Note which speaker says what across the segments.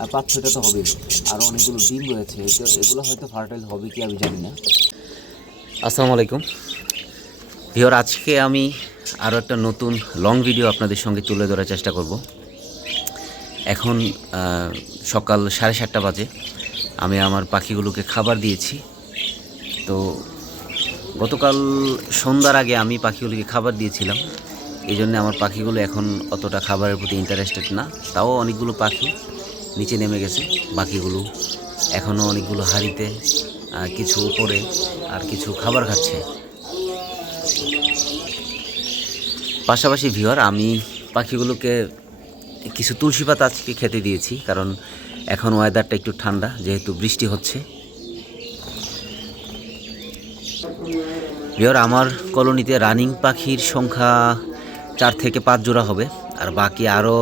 Speaker 1: আর পাঁচ ছয়টা তো হবে আরও অনেকগুলো ডিম রয়েছে এগুলো হয়তো ফার্টাইল হবে কি আমি জানি না।
Speaker 2: আসসালামু আলাইকুম। ভিওর, আজকে আমি আরও একটা নতুন লং ভিডিও আপনাদের সঙ্গে তুলে ধরার চেষ্টা করব। এখন সকাল সাড়ে সাতটা বাজে। আমি আমার পাখিগুলোকে খাবার দিয়েছি। তো গতকাল সন্ধ্যার আগে আমি পাখিগুলোকে খাবার দিয়েছিলাম। এই জন্য আমার পাখিগুলো এখন অতটা খাবারের প্রতি ইন্টারেস্টেড না। তাও অনেকগুলো পাখি। নিচে নেমে গেছে। বাকিগুলো এখনও অনেকগুলো হাঁড়িতে কিছু উপরে, আর কিছু খাবার খাচ্ছে। পাশাপাশি ভিওর আমি পাখিগুলোকে কিছু তুলসী পাতা আজকে খেতে দিয়েছি, কারণ এখন ওয়েদারটা একটু ঠান্ডা, যেহেতু বৃষ্টি হচ্ছে। ভিওর আমার কলোনিতে রানিং পাখির সংখ্যা চার থেকে পাঁচ জোড়া হবে। আর বাকি আরও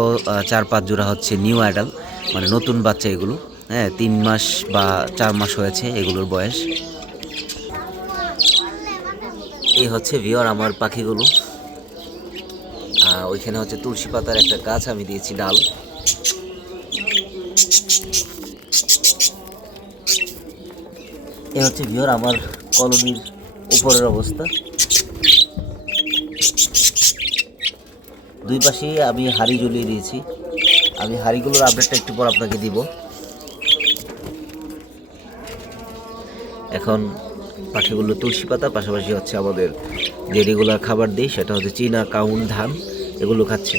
Speaker 2: চার পাঁচ জোড়া হচ্ছে নিউ অ্যাডাল মানে নতুন বাচ্চা এগুলো। হ্যাঁ তিন মাস বা চার মাস হয়েছে এগুলোর বয়স। এই হচ্ছে ভিওর আমার পাখিগুলো। ওইখানে হচ্ছে তুলসী পাতার একটা গাছ আমি দিয়েছি, ডাল। এ হচ্ছে ভিওর আমার কলোনির উপরের অবস্থা। দুই পাশে আমি হাড়ি ঝুলিয়ে দিয়েছি। আমি হাড়িগুলোর আপডেটটা একটু পর আপনাকে দিব। এখন পাখিগুলো তুলসী পাতা, পাশাপাশি হচ্ছে আমাদের যে রেগুলার খাবার দিই, সেটা হচ্ছে চীনা কাউন ধান, এগুলো খাচ্ছে।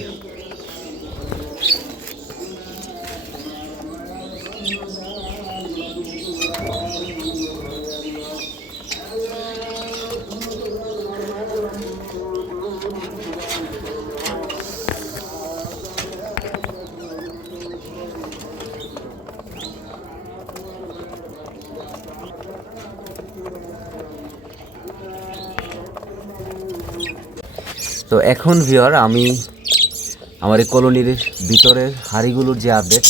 Speaker 2: তো এখন ভিওর আমি আমার এই কলোনির ভিতরের হাঁড়িগুলোর যে আপডেট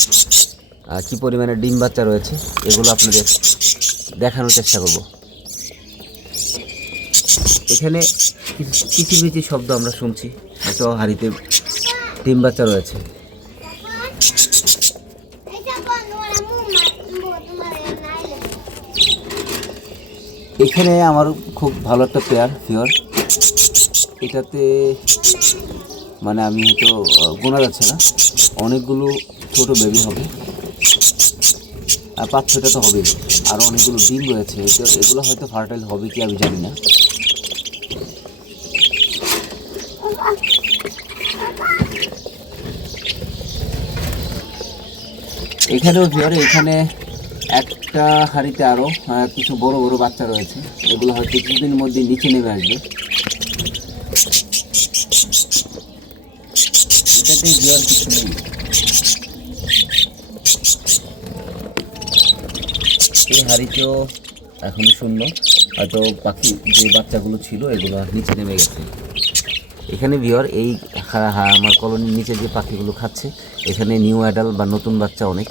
Speaker 2: কী পরিমাণে ডিম বাচ্চা রয়েছে, এগুলো আপনাদের দেখানোর চেষ্টা করব। এখানে কিছু- কিচিরমিচির শব্দ আমরা শুনছি, হয়তো হাঁড়িতে ডিম বাচ্চা রয়েছে। এখানে আমার খুব ভালো একটা পেয়ার ফিওর এটাতে মানে আমি হয়তো গোনা যাচ্ছে না। অনেকগুলো ছোট বেবি হবে। আর পাঁচ ছয়টা তো হবেই। আরও অনেকগুলো ডিম রয়েছে। এগুলো হয়তো ফার্টাইল হবে কি আমি জানি না। এখানেও ভিওরে এখানে একটা হাঁড়িতে আরও কিছু বড় বড় বাচ্চা রয়েছে। এগুলো হয়তো কিছুদিনের মধ্যে নিচে নেমে আসবে। এটাতে ভিওর কিছু নেই। এই হাঁড়িতেও এখনও শূন্য। হয়তো পাখি যে বাচ্চাগুলো ছিল, এগুলো নিচে নেমে গেছে। এখানে ভিওর, এই আমার কলোনির নিচে যে পাখিগুলো খাচ্ছে, এখানে নিউ অ্যাডাল বা নতুন বাচ্চা অনেক।